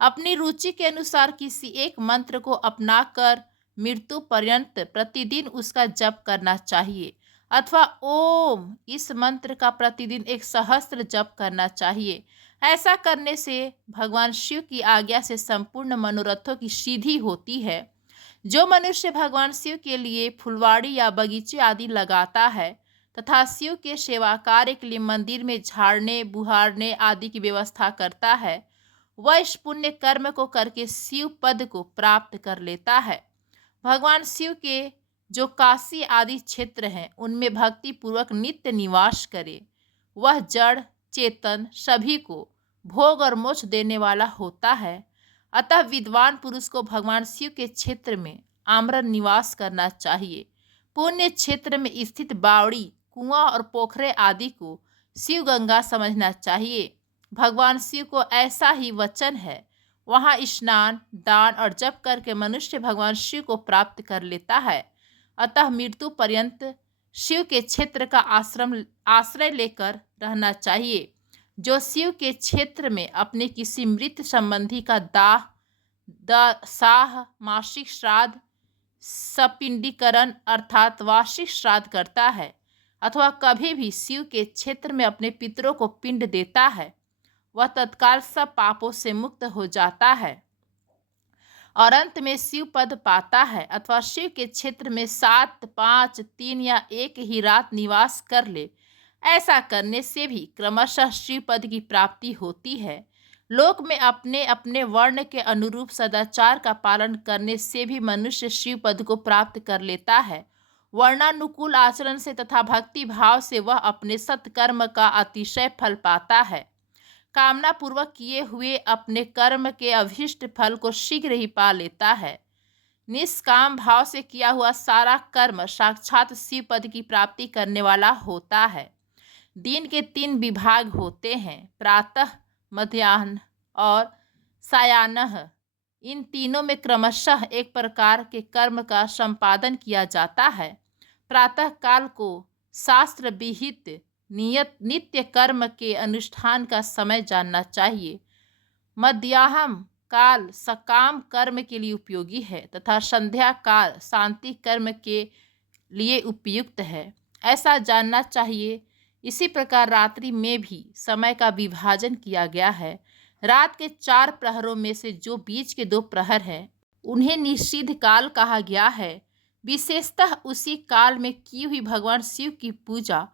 अपनी रुचि के अनुसार किसी एक मंत्र को अपनाकर मृत्यु पर्यंत प्रतिदिन उसका जप करना चाहिए अथवा ओम इस मंत्र का प्रतिदिन 1 सहस्त्र जप करना चाहिए। ऐसा करने से भगवान शिव की आज्ञा से संपूर्ण मनोरथों की सिद्धि होती है। जो मनुष्य भगवान शिव के लिए फुलवाड़ी या बगीचे आदि लगाता है तथा शिव के सेवा कार्य के लिए मंदिर में झाड़ने बुहारने आदि की व्यवस्था करता है, वह इस पुण्य कर्म को करके शिव पद को प्राप्त कर लेता है। भगवान शिव के जो काशी आदि क्षेत्र हैं उनमें भक्ति पूर्वक नित्य निवास करे। वह जड़ चेतन सभी को भोग और मोक्ष देने वाला होता है। अतः विद्वान पुरुष को भगवान शिव के क्षेत्र में आमरण निवास करना चाहिए। पुण्य क्षेत्र में स्थित बावड़ी कुआं और पोखरे आदि को शिव गंगा समझना चाहिए। भगवान शिव को ऐसा ही वचन है। वहाँ स्नान दान और जप करके मनुष्य भगवान शिव को प्राप्त कर लेता है। अतः मृत्यु पर्यंत शिव के क्षेत्र का आश्रय लेकर रहना चाहिए। जो शिव के क्षेत्र में अपने किसी मृत संबंधी का साह मासिक श्राद्ध सपिंडीकरण अर्थात वार्षिक श्राद्ध करता है अथवा कभी भी शिव के क्षेत्र में अपने पितरों को पिंड देता है, वह तत्काल सब पापों से मुक्त हो जाता है और अंत में शिव पद पाता है। अथवा शिव के क्षेत्र में 7, 5, 3 या 1 ही रात निवास कर ले, ऐसा करने से भी क्रमशः शिव पद की प्राप्ति होती है। लोक में अपने अपने वर्ण के अनुरूप सदाचार का पालन करने से भी मनुष्य शिव पद को प्राप्त कर लेता है। वर्णानुकूल आचरण से तथा भक्ति भाव से वह अपने सत्कर्म का अतिशय फल पाता है। कामना पूर्वक किए हुए अपने कर्म के अभीष्ट फल को शीघ्र ही पा लेता है। निष्काम भाव से किया हुआ सारा कर्म साक्षात शिव पद की प्राप्ति करने वाला होता है। दिन के 3 विभाग होते हैं, प्रातः, मध्याह्न और सायाह्न। इन तीनों में क्रमशः एक प्रकार के कर्म का संपादन किया जाता है। प्रातः काल को शास्त्र विहित नित्य कर्म के अनुष्ठान का समय जानना चाहिए। मध्याह्न काल सकाम कर्म के लिए उपयोगी है तथा संध्या काल शांति कर्म के लिए उपयुक्त है, ऐसा जानना चाहिए। इसी प्रकार रात्रि में भी समय का विभाजन किया गया है। रात के 4 प्रहरों में से जो बीच के 2 प्रहर हैं उन्हें निषिद्ध काल कहा गया है। विशेषतः उसी काल में की हुई भगवान शिव की पूजा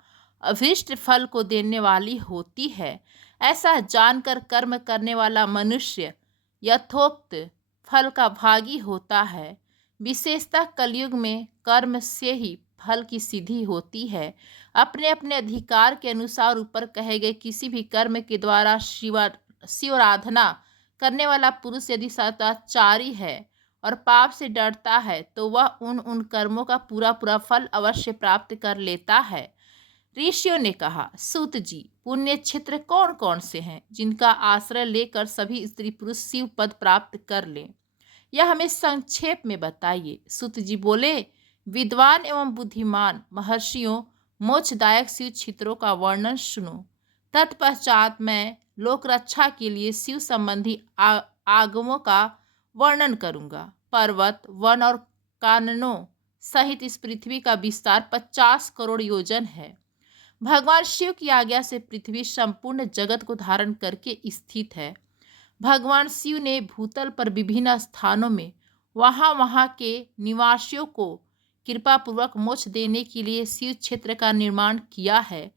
अभीष्ट फल को देने वाली होती है। ऐसा जानकर कर्म करने वाला मनुष्य यथोक्त फल का भागी होता है। विशेषतः कलयुग में कर्म से ही फल की सिद्धि होती है। अपने अपने अधिकार के अनुसार ऊपर कहे गए किसी भी कर्म के द्वारा शिवाराधना करने वाला पुरुष यदि सदाचारी है और पाप से डरता है तो वह उन कर्मों का पूरा पूरा फल अवश्य प्राप्त कर लेता है। ऋषियों ने कहा, सूत जी, पुण्य क्षेत्र कौन कौन से हैं जिनका आश्रय लेकर सभी स्त्री पुरुष शिव पद प्राप्त कर लें? यह हमें संक्षेप में बताइए। सूत जी बोले, विद्वान एवं बुद्धिमान महर्षियों मोक्षदायक शिव क्षेत्रों का वर्णन सुनो। तत्पश्चात मैं लोक रक्षा के लिए शिव संबंधी आगमों का वर्णन करूंगा। पर्वत वन और काननों सहित इस पृथ्वी का विस्तार 50 करोड़ योजन है। भगवान शिव की आज्ञा से पृथ्वी संपूर्ण जगत को धारण करके स्थित है। भगवान शिव ने भूतल पर विभिन्न स्थानों में वहाँ के निवासियों को कृपा पूर्वक मोक्ष देने के लिए शिव क्षेत्र का निर्माण किया है।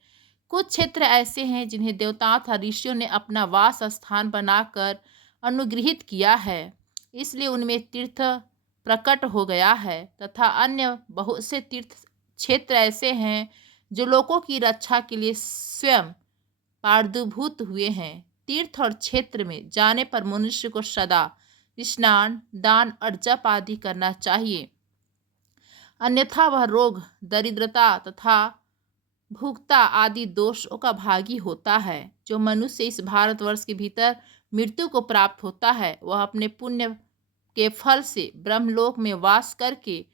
कुछ क्षेत्र ऐसे हैं जिन्हें देवताओं तथा ऋषियों ने अपना वास स्थान बनाकर अनुग्रहित किया है, इसलिए उनमें तीर्थ प्रकट हो गया है। तथा अन्य बहुत से तीर्थ क्षेत्र ऐसे हैं जो लोगों की रक्षा के लिए स्वयं प्रादुर्भूत हुए हैं। तीर्थ और क्षेत्र में जाने पर मनुष्य को सदा स्नान दान और जप आदि करना चाहिए, अन्यथा वह रोग दरिद्रता तथा भुखता आदि दोषों का भागी होता है। जो मनुष्य इस भारतवर्ष के भीतर मृत्यु को प्राप्त होता है वह अपने पुण्य के फल से ब्रह्मलोक में वास करके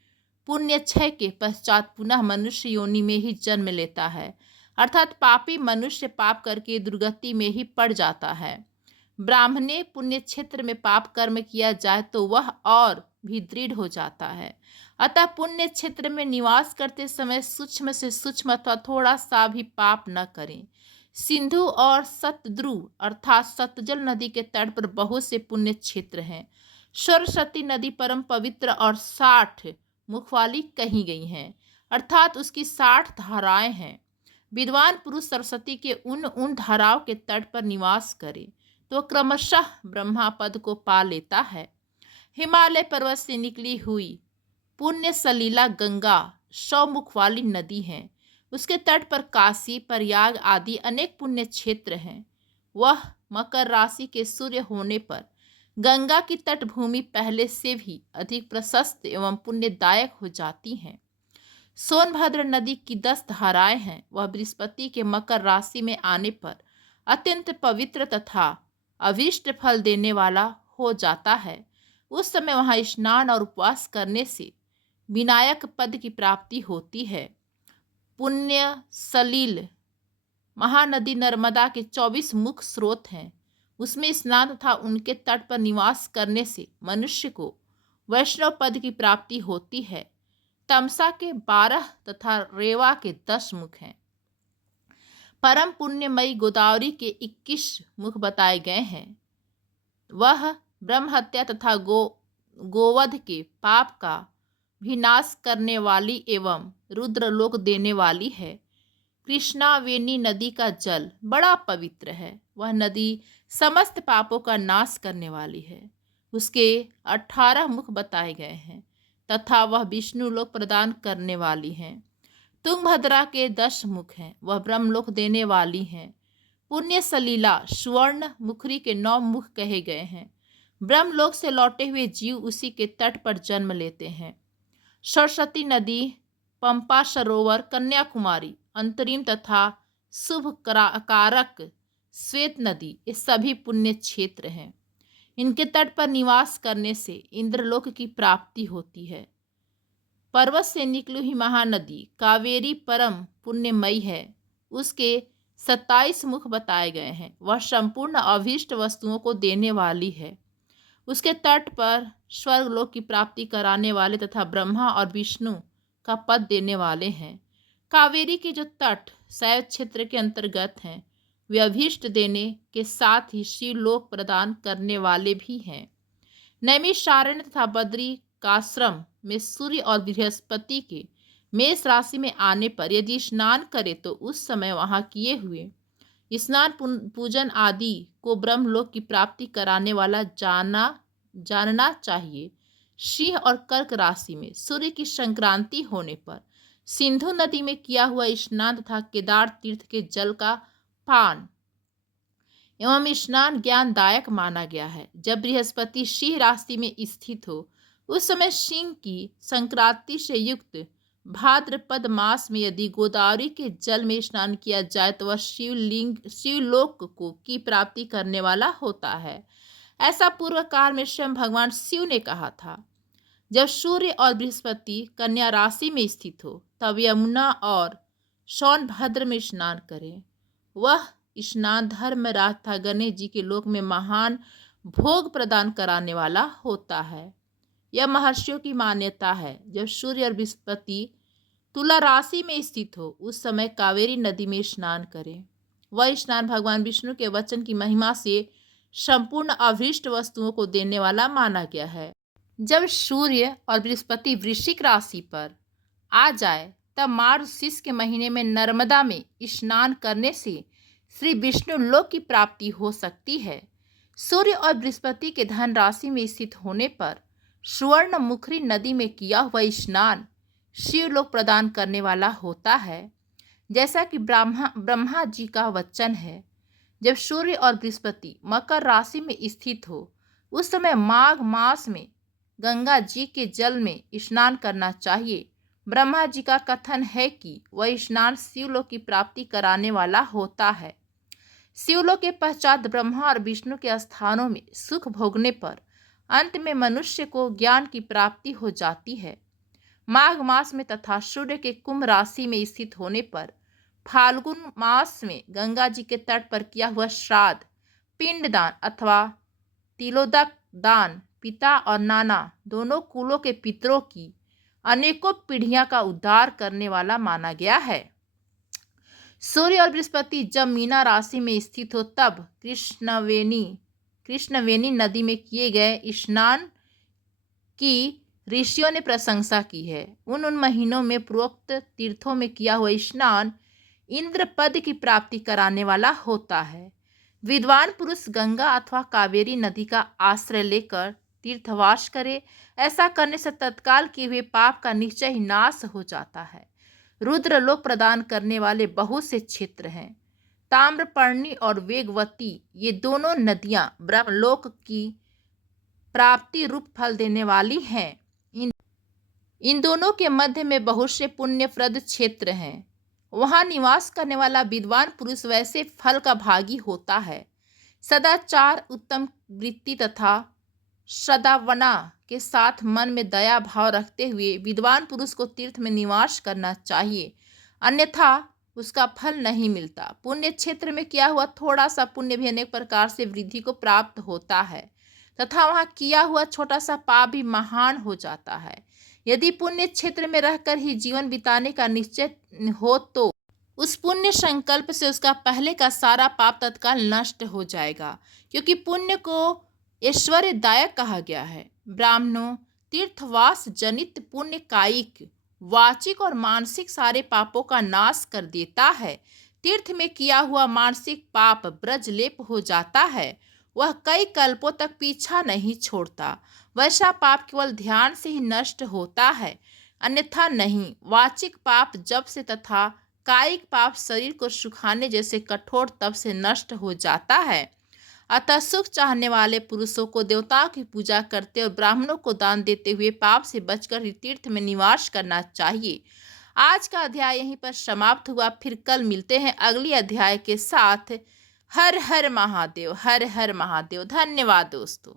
पुण्य क्षय के पश्चात पुनः मनुष्य योनि में ही जन्म लेता है, अर्थात पापी मनुष्य पाप करके दुर्गति में ही पड़ जाता है। ब्राह्मणे पुण्य क्षेत्र में पाप कर्म किया जाए तो वह और भी दृढ़ हो जाता है। अतः पुण्य क्षेत्र में निवास करते समय सूक्ष्म से सूक्ष्म अथवा थोड़ा सा भी पाप न करें। सिंधु और सतद्रु अर्थात सतजल नदी के तट पर बहुत से पुण्य क्षेत्र हैं। सरस्वती नदी परम पवित्र और 60 मुख वाली कही गई हैं, अर्थात उसकी 60 धाराएं हैं। विद्वान पुरुष सरस्वती के उन धाराओं के तट पर निवास करे तो क्रमशः ब्रह्मा पद को पा लेता है। हिमालय पर्वत से निकली हुई पुण्य सलीला गंगा 100 मुख वाली नदी है। उसके तट पर काशी, प्रयाग आदि अनेक पुण्य क्षेत्र हैं। वह मकर राशि के सूर्य होने पर गंगा की तटभूमि पहले से भी अधिक प्रशस्त एवं पुण्यदायक हो जाती हैं। सोनभद्र नदी की 10 धाराएं हैं। वह बृहस्पति के मकर राशि में आने पर अत्यंत पवित्र तथा अभीष्ट फल देने वाला हो जाता है। उस समय वहां स्नान और उपवास करने से विनायक पद की प्राप्ति होती है। पुण्य सलील महानदी नर्मदा के 24 मुख स्रोत हैं। उसमें स्नान तथा उनके तट पर निवास करने से मनुष्य को वैष्णव पद की प्राप्ति होती है। तमसा के 12 तथा रेवा के 10 मुख हैं। परम पुण्यमयी गोदावरी के 21 मुख बताए गए हैं। वह ब्रह्म हत्या तथा गोवध के पाप का विनाश करने वाली एवं रुद्रलोक देने वाली है। कृष्णावेणी नदी का जल बड़ा पवित्र है। वह नदी समस्त पापों का नाश करने वाली है। उसके 18 मुख बताए गए हैं तथा वह विष्णु लोक प्रदान करने वाली है। तुंगभद्रा के 10 मुख हैं। वह ब्रह्मलोक देने वाली हैं। पुण्य सलीला स्वर्ण मुखरी के 9 मुख कहे गए हैं। ब्रह्मलोक से लौटे हुए जीव उसी के तट पर जन्म लेते हैं। सरस्वती नदी, पंपा सरोवर, कन्याकुमारी, अंतरिम तथा शुभ कारक श्वेत नदी ये सभी पुण्य क्षेत्र हैं। इनके तट पर निवास करने से इंद्रलोक की प्राप्ति होती है। पर्वत से निकली हुई महानदी कावेरी परम पुण्यमयी है। उसके 27 मुख बताए गए हैं। वह संपूर्ण अभीष्ट वस्तुओं को देने वाली है। उसके तट पर स्वर्गलोक की प्राप्ति कराने वाले तथा ब्रह्मा और विष्णु का पद देने वाले हैं। कावेरी के जो तट शैव क्षेत्र के अंतर्गत हैं वे अभीष्ट देने के साथ ही शिवलोक प्रदान करने वाले भी हैं। नैमिषारण्य तथा बद्री काश्रम में सूर्य और बृहस्पति के मेष राशि में आने पर यदि स्नान करे तो उस समय वहां किए हुए स्नान पूजन आदि को ब्रह्मलोक की प्राप्ति कराने वाला जानना चाहिए। सिंह और कर्क राशि में सूर्य की संक्रांति होने पर सिंधु नदी में किया हुआ स्नान तथा केदार तीर्थ के जल का पान एवं स्नान ज्ञानदायक माना गया है। जब बृहस्पति सिंह राशि में स्थित हो उस समय सिंह की संक्रांति से युक्त भाद्रपद मास में यदि गोदावरी के जल में स्नान किया जाए तो वह शिवलोक को की प्राप्ति करने वाला होता है। ऐसा पूर्व काल में स्वयं भगवान शिव ने कहा था। जब सूर्य और बृहस्पति कन्या राशि में स्थित हो तब यमुना और सोनभद्र में स्नान करें। वह स्नान धर्मराज तथा गणेश जी के लोक में महान भोग प्रदान कराने वाला होता है। यह महर्षियों की मान्यता है। जब सूर्य और बृहस्पति तुला राशि में स्थित हो उस समय कावेरी नदी में स्नान करें। वह स्नान भगवान विष्णु के वचन की महिमा से संपूर्ण अभीष्ट वस्तुओं को देने वाला माना गया है। जब सूर्य और बृहस्पति वृश्चिक राशि पर आ जाए तब मार्गशीर्ष के महीने में नर्मदा में स्नान करने से श्री विष्णु लोक की प्राप्ति हो सकती है। सूर्य और बृहस्पति के धन राशि में स्थित होने पर स्वर्ण मुखरी नदी में किया हुआ स्नान शिवलोक प्रदान करने वाला होता है। जैसा कि ब्रह्मा जी का वचन है, जब सूर्य और बृहस्पति मकर राशि में स्थित हो उस समय माघ मास में गंगा जी के जल में स्नान करना चाहिए। ब्रह्मा जी का कथन है कि वह स्नान शिवलोक की प्राप्ति कराने वाला होता है। शिवलोक के पश्चात ब्रह्मा और विष्णु के स्थानों में सुख भोगने पर अंत में मनुष्य को ज्ञान की प्राप्ति हो जाती है। माघ मास में तथा सूर्य के कुंभ राशि में स्थित होने पर फाल्गुन मास में गंगा जी के तट पर किया हुआ श्राद्ध, पिंडदान अथवा तिलोदक दान पिता और नाना दोनों कुलों के पितरों की अनेकों पीढ़ियां का उद्धार करने वाला माना गया है। सूर्य और बृहस्पति जब मीना राशि में स्थित हो तब कृष्णवेणी नदी में किए गए स्नान की ऋषियों ने प्रशंसा की है। उन महीनों में पूर्वोक्त तीर्थों में किया हुआ स्नान इंद्र पद की प्राप्ति कराने वाला होता है। विद्वान पुरुष गंगा अथवा कावेरी नदी का आश्रय लेकर तीर्थवास करे। ऐसा करने से तत्काल किए हुए पाप का निश्चय ही नाश हो जाता है। रुद्र लोक प्रदान करने वाले बहुत से क्षेत्र हैं। ताम्रपर्णी और वेगवती ये दोनों नदियां ब्रह्मलोक की प्राप्ति रूप फल देने वाली हैं। इन दोनों के मध्य में बहुत से पुण्यप्रद क्षेत्र हैं। वहां निवास करने वाला विद्वान पुरुष वैसे फल का भागी होता है। सदाचार, उत्तम वृत्ति तथा सद्भावना के साथ मन में दया भाव रखते हुए विद्वान पुरुष को तीर्थ में निवास करना चाहिए, अन्यथा उसका फल नहीं मिलता। पुण्य क्षेत्र में किया हुआ थोड़ा सा पुण्य भी अनेक प्रकार से वृद्धि को प्राप्त होता है तथा वहाँ किया हुआ छोटा सा पाप भी महान हो जाता है। यदि पुण्य क्षेत्र में रहकर ही जीवन बिताने का निश्चय हो तो उस पुण्य संकल्प से उसका पहले का सारा पाप तत्काल नष्ट हो जाएगा, क्योंकि पुण्य को ऐश्वर्यदायक कहा गया है। ब्राह्मणों, तीर्थवास जनित पुण्य कायिक, वाचिक और मानसिक सारे पापों का नाश कर देता है। तीर्थ में किया हुआ मानसिक पाप ब्रजलेप हो जाता है, वह कई कल्पों तक पीछा नहीं छोड़ता। वैसा पाप केवल ध्यान से ही नष्ट होता है, अन्यथा नहीं। वाचिक पाप जप से तथा कायिक पाप शरीर को सुखाने जैसे कठोर तप से नष्ट हो जाता है। अतः सुख चाहने वाले पुरुषों को देवताओं की पूजा करते और ब्राह्मणों को दान देते हुए पाप से बचकर ही तीर्थ में निवास करना चाहिए। आज का अध्याय यहीं पर समाप्त हुआ। फिर कल मिलते हैं अगली अध्याय के साथ। हर हर महादेव, हर हर महादेव। धन्यवाद दोस्तों।